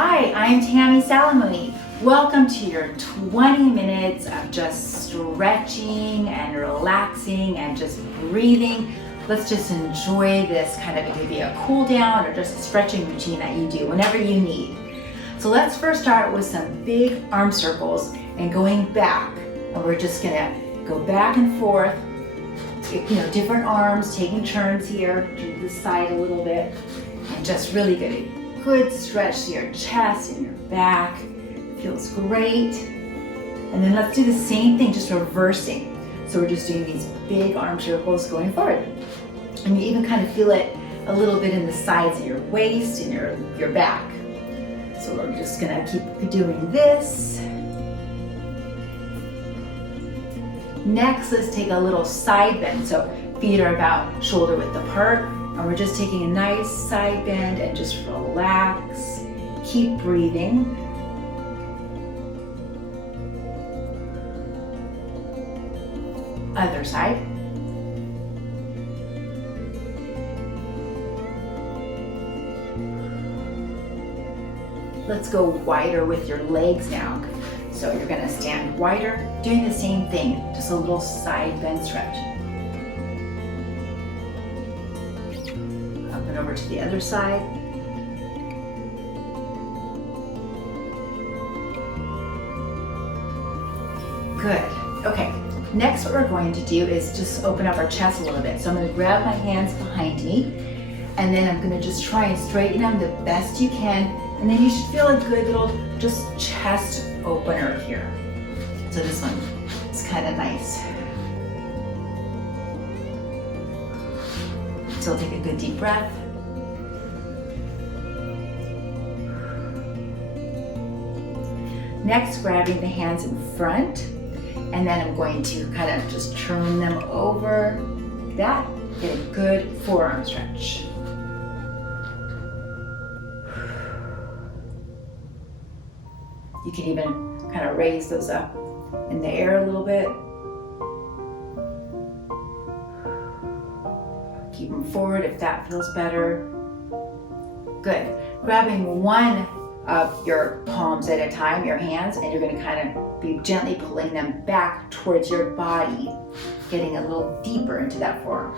Hi, I'm Tammy Salamone. Welcome to your 20 minutes of just stretching and relaxing and just breathing. Let's just enjoy this kind of, it could be a cool down or just a stretching routine that you do whenever you need. So let's first start with some big arm circles and going back. And we're just gonna go back and forth, different arms, taking turns here to the side a little bit, and just really get a good stretch to your chest and your back. It feels great. And then let's do the same thing, just reversing. So we're just doing these big arm circles going forward. And you even kind of feel it a little bit in the sides of your waist and your back. So we're just gonna keep doing this. Next, let's take a little side bend. So feet are about shoulder width apart. And we're just taking a nice side bend and just relax. Keep breathing. Other side. Let's go wider with your legs now. So you're gonna stand wider, doing the same thing, just a little side bend stretch. Up and over to the other side. Good, okay. Next what we're going to do is just open up our chest a little bit. So I'm gonna grab my hands behind me, and then I'm gonna just try and straighten them the best you can, and then you should feel a good little just chest opener here. So this one is kind of nice. So take a good deep breath. Next, grabbing the hands in front, and then I'm going to kind of just turn them over. That, get a good forearm stretch. You can even kind of raise those up in the air a little bit. Keep them forward if that feels better. Good. Grabbing one of your palms at a time, your hands, and you're going to kind of be gently pulling them back towards your body, getting a little deeper into that forearm.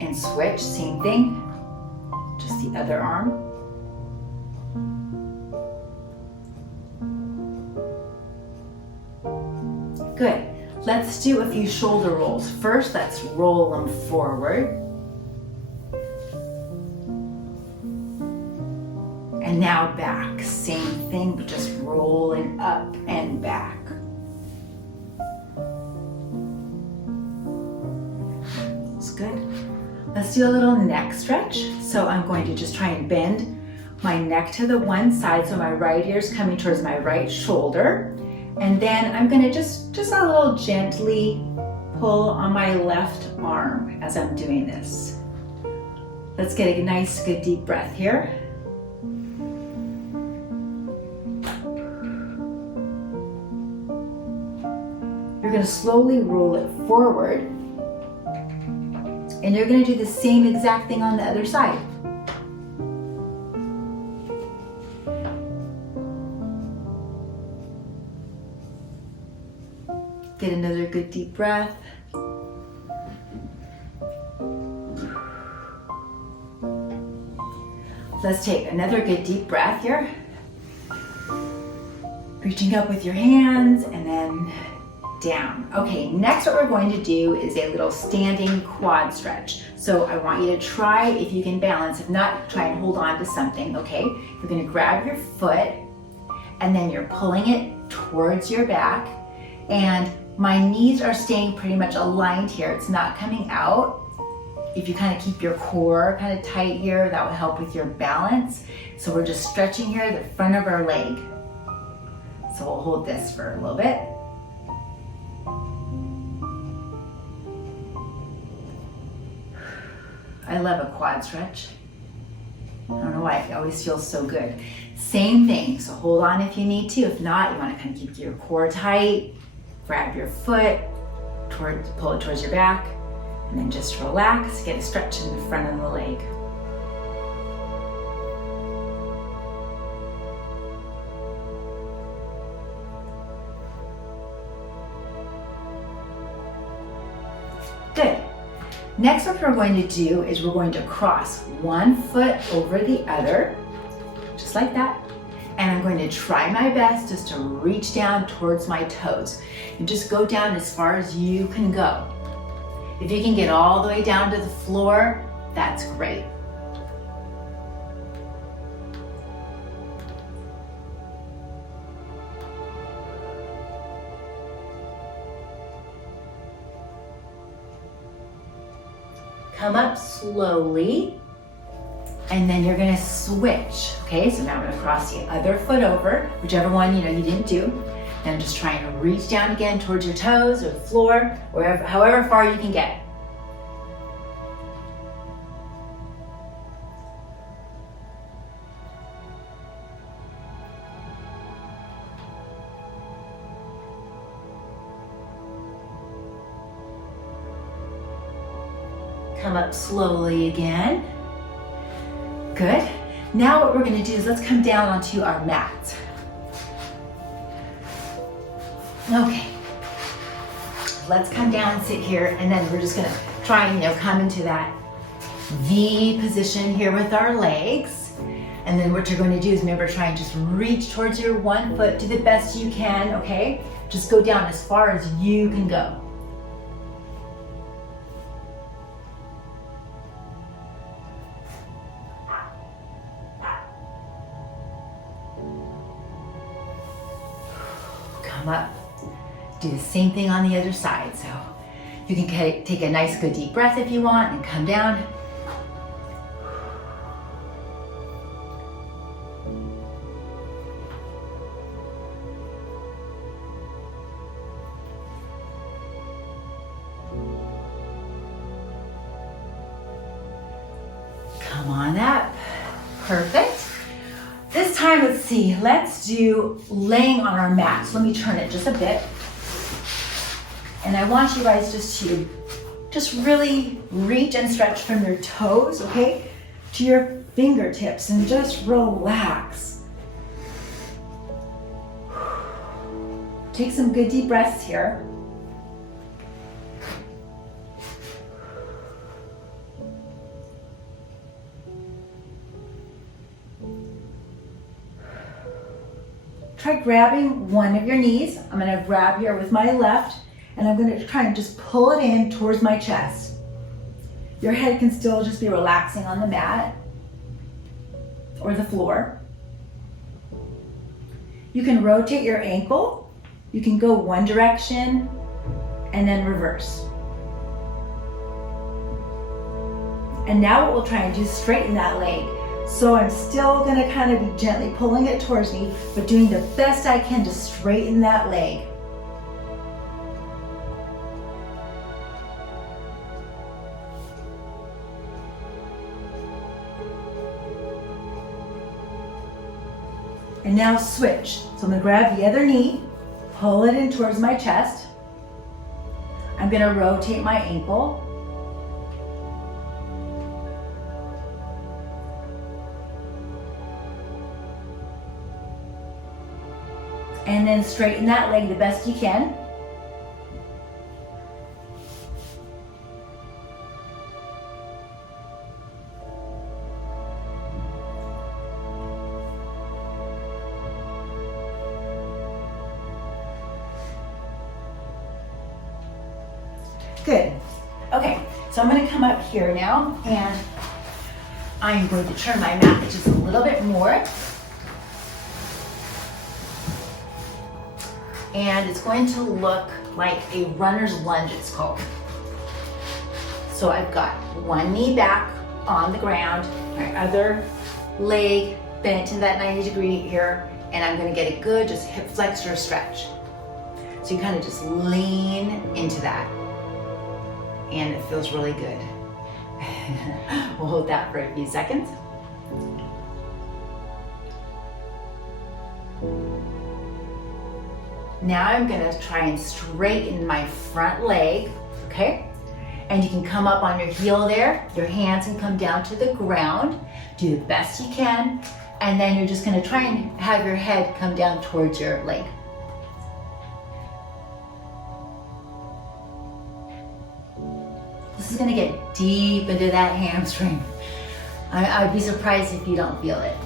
And switch, same thing, just the other arm. Good. Let's do a few shoulder rolls. First, let's roll them forward. And now back. Same thing, but just rolling up and back. That's good. Let's do a little neck stretch. So I'm going to just try and bend my neck to the one side, so my right ear is coming towards my right shoulder. And then I'm gonna just a little gently pull on my left arm as I'm doing this. Let's get a nice, good deep breath here. You're gonna slowly roll it forward. And you're gonna do the same exact thing on the other side. Get another good deep breath. Let's take another good deep breath here. Reaching up with your hands and then down. Okay, next what we're going to do is a little standing quad stretch. So I want you to try if you can balance. If not, try and hold on to something, okay? You're gonna grab your foot and then you're pulling it towards your back, and my knees are staying pretty much aligned here. It's not coming out. If you kind of keep your core kind of tight here, that will help with your balance. So we're just stretching here the front of our leg. So we'll hold this for a little bit. I love a quad stretch. I don't know why, it always feels so good. Same thing, so hold on if you need to. If not, you want to kind of keep your core tight. Grab your foot pull it towards your back, and then just relax, get a stretch in the front of the leg. Good. Next, what we're going to do is we're going to cross one foot over the other, just like that. And I'm going to try my best just to reach down towards my toes. And just go down as far as you can go. If you can get all the way down to the floor, that's great. Come up slowly, and then you're gonna switch, okay? So now I'm gonna cross the other foot over, whichever one you didn't do. And just trying to reach down again towards your toes or the floor, wherever, however far you can get. Come up slowly again. Good. Now what we're going to do is let's come down onto our mat. Okay. Let's come down and sit here, and then we're just going to try and come into that V position here with our legs. And then what you're going to do is remember, try and just reach towards your one foot, do the best you can, okay? Just go down as far as you can go. Come up, do the same thing on the other side. So you can take a nice good deep breath if you want and come down. Come on up, perfect. This time, let's see, let's do laying on our mat. So let me turn it just a bit. And I want you guys just really reach and stretch from your toes, okay, to your fingertips, and just relax. Take some good deep breaths here. Try grabbing one of your knees. I'm going to grab here with my left, and I'm going to try and just pull it in towards my chest. Your head can still just be relaxing on the mat or the floor. You can rotate your ankle. You can go one direction and then reverse. And now what we'll try and do is straighten that leg. So I'm still gonna kind of be gently pulling it towards me, but doing the best I can to straighten that leg. And now switch. So I'm gonna grab the other knee, pull it in towards my chest. I'm gonna rotate my ankle. And then straighten that leg the best you can. Good. Okay, so I'm going to come up here now, and I'm going to turn my mat just a little bit more. And it's going to look like a runner's lunge, it's called. So I've got one knee back on the ground, my other leg bent in that 90-degree here, and I'm gonna get a good just hip flexor stretch. So you kind of just lean into that, and it feels really good. We'll hold that for a few seconds. Now I'm gonna try and straighten my front leg, okay? And you can come up on your heel there. Your hands can come down to the ground. Do the best you can. And then you're just gonna try and have your head come down towards your leg. This is gonna get deep into that hamstring. I'd be surprised if you don't feel it.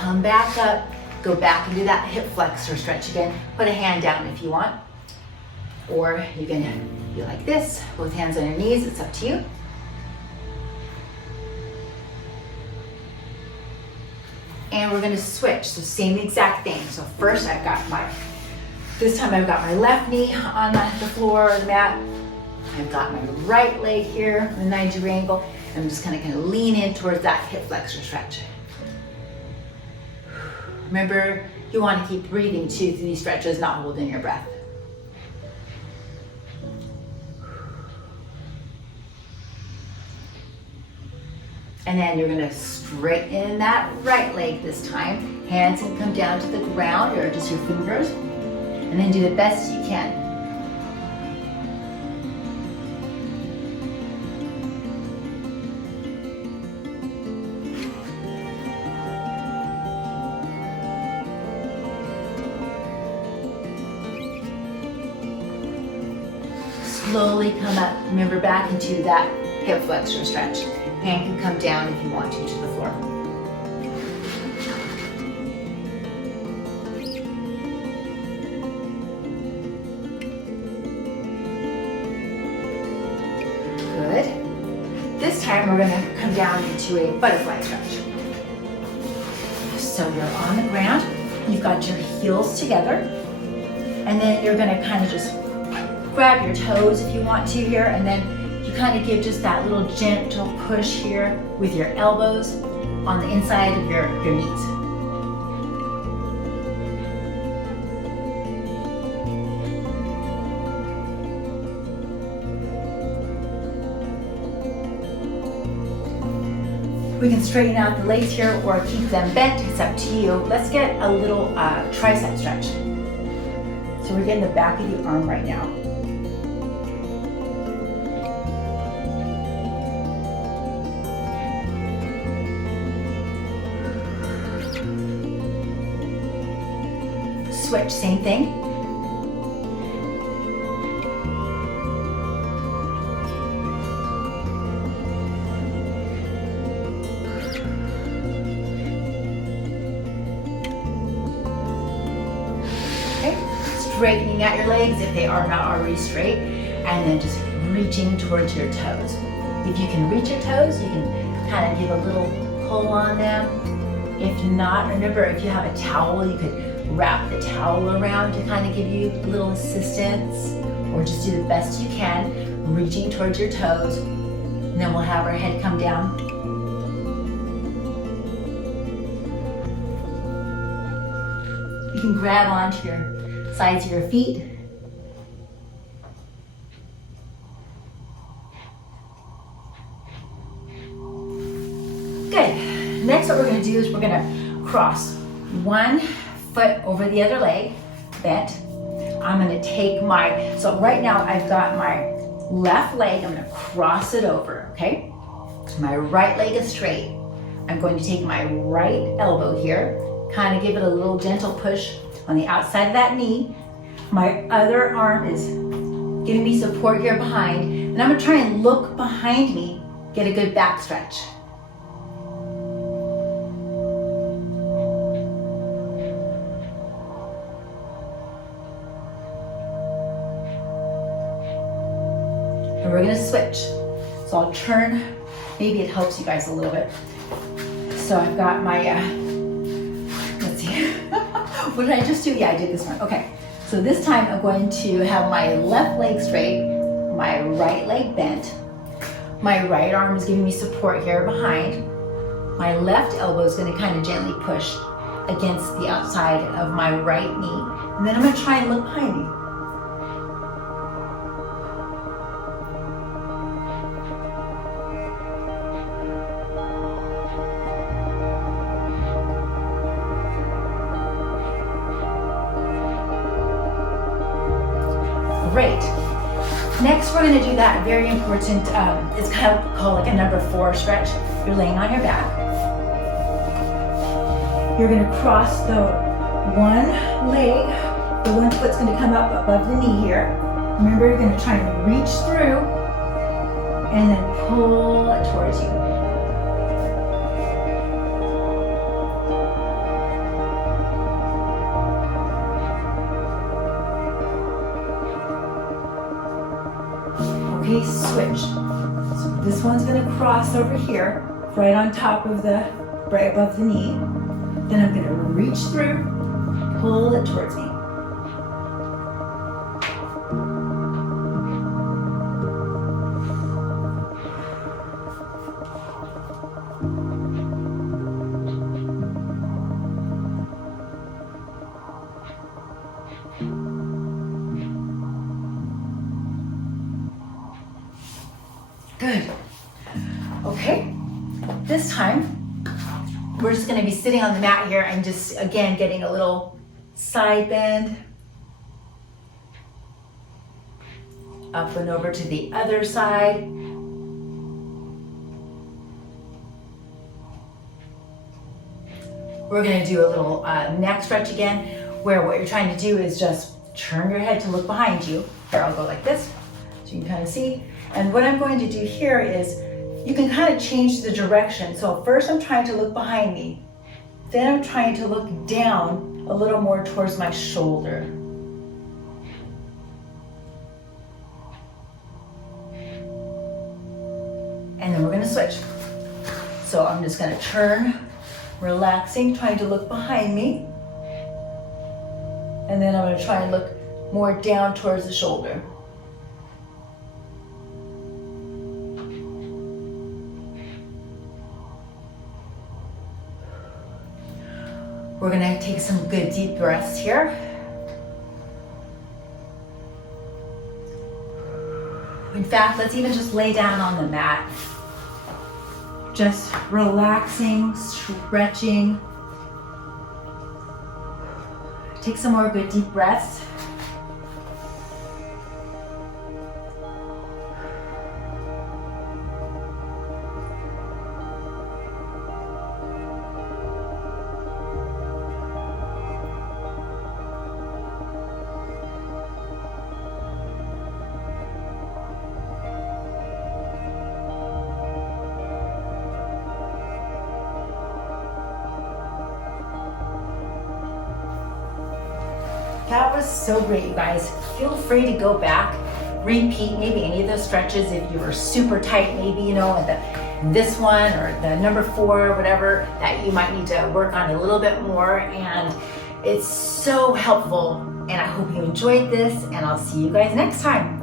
Come back up, go back into that hip flexor stretch again. Put a hand down if you want. Or you can be like this, both hands on your knees, it's up to you. And we're gonna switch, so same exact thing. So first this time I've got my left knee on the floor or the mat. I've got my right leg here, a 90-degree angle. I'm just gonna kind of lean in towards that hip flexor stretch. Remember, you want to keep breathing too through these stretches, not holding your breath. And then you're gonna straighten that right leg this time. Hands can come down to the ground or just your fingers. And then do the best you can. Slowly come up, remember, back into that hip flexor stretch. Hand can come down if you want to the floor. Good. This time we're going to come down into a butterfly stretch. So you're on the ground, you've got your heels together, and then you're going to kind of just grab your toes if you want to here, and then you kind of give just that little gentle push here with your elbows on the inside of your knees. We can straighten out the legs here or keep them bent, it's up to you. Let's get a little tricep stretch. So we're getting the back of the arm right now. Switch, same thing. Okay, straightening out your legs if they are not already straight, and then just reaching towards your toes. If you can reach your toes, you can kind of give a little pull on them. If not, remember, if you have a towel, you could wrap the towel around to kind of give you a little assistance, or just do the best you can, reaching towards your toes, and then we'll have our head come down. You can grab onto your sides of your feet. Good. Next, what we're going to do is we're going to cross one foot over the other leg, bent. I'm gonna take so right now I've got my left leg, I'm gonna cross it over, okay? My right leg is straight. I'm going to take my right elbow here, kind of give it a little gentle push on the outside of that knee. My other arm is giving me support here behind, and I'm gonna try and look behind me, get a good back stretch. And we're gonna switch. So I'll turn, maybe it helps you guys a little bit. So I've got my, let's see, what did I just do? Yeah, I did this one, okay. So this time I'm going to have my left leg straight, my right leg bent. My right arm is giving me support here behind. My left elbow is gonna kind of gently push against the outside of my right knee. And then I'm gonna try and look behind me. Great. Next, we're gonna do that very important, it's kind of called like a number 4 stretch. You're laying on your back. You're gonna cross the one leg, the one foot's gonna come up above the knee here. Remember, you're gonna try and reach through and then pull it towards you. Okay, switch. So this one's gonna cross over here, right on top of right above the knee. Then I'm gonna reach through, pull it towards me. Good. Okay, this time we're just going to be sitting on the mat here and just again getting a little side bend up and over to the other side. We're going to do a little neck stretch again, where what you're trying to do is just turn your head to look behind you. Here, I'll go like this so you can kind of see. And what I'm going to do here is you can kind of change the direction. So first I'm trying to look behind me. Then I'm trying to look down a little more towards my shoulder. And then we're going to switch. So I'm just going to turn, relaxing, trying to look behind me. And then I'm going to try and look more down towards the shoulder. We're gonna take some good deep breaths here. In fact, let's even just lay down on the mat. Just relaxing, stretching. Take some more good deep breaths. That was so great, you guys. Feel free to go back, repeat maybe any of those stretches if you were super tight, maybe, you know, this one or the number 4 or whatever that you might need to work on a little bit more. And it's so helpful. And I hope you enjoyed this, and I'll see you guys next time.